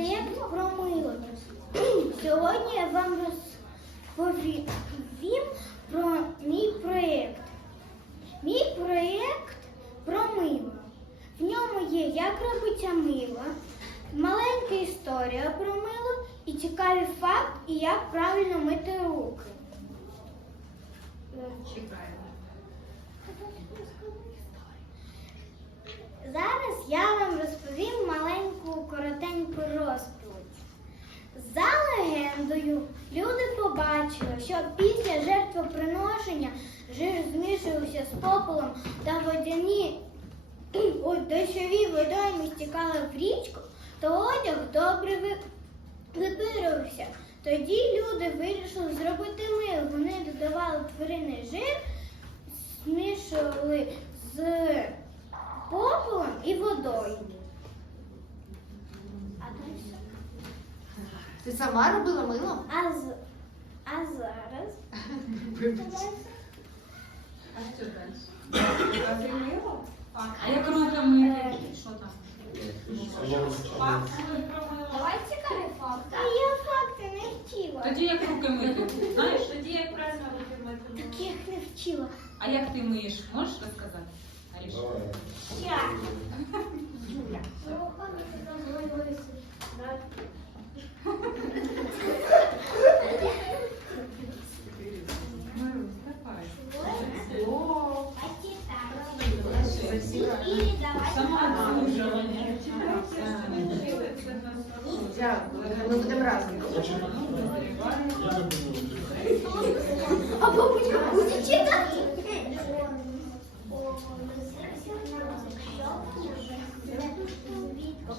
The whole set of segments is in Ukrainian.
проєкт про милость. Сьогодні я вам розповім про мій проєкт. Мій проєкт про мило. В ньому є як робиться мило, маленька історія про мило і цікавий факт, і як правильно мити руки. Чекаємо. Зараз я вам розповім маленьку коротеньку розповідь. За легендою, люди побачили, що після жертвоприношення жир змішувався з попелом та водяні у дощові водойми стікали в річку, то одяг добре випирувався. Тоді люди вирішили зробити мило. Вони додавали тваринний жир, змішували з попелом і водою. А далі? Ти сама робила мило? А, з... а зараз А що далі? А як руки мити? Що там? Факт ви промили? Давай цікавий факт. А я факти не вчила. Тоді як руки мити? Знаєш, тоді як правильно руки мити? Таких не вчила. А як ти миєш? Можеш розказати? Аріш? Я. Дуже. Дякую. Ми будемо разом. А бабуся буде читати.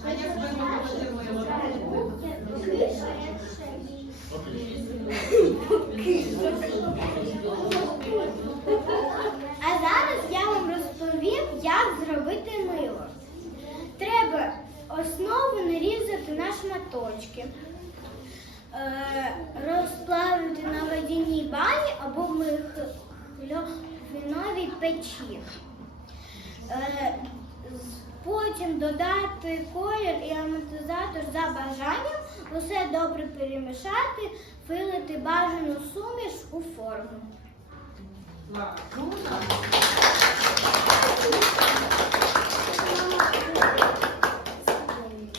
А як ви робите мило? А зараз я вам розповім, як зробити мило. Треба основу нарізати на шматочки, е, розплавити на водяній бані або в михльовиновій печі. Е, Потім додати колір і ароматизатор за бажанням, усе добре перемішати, вилити бажану суміш у форму.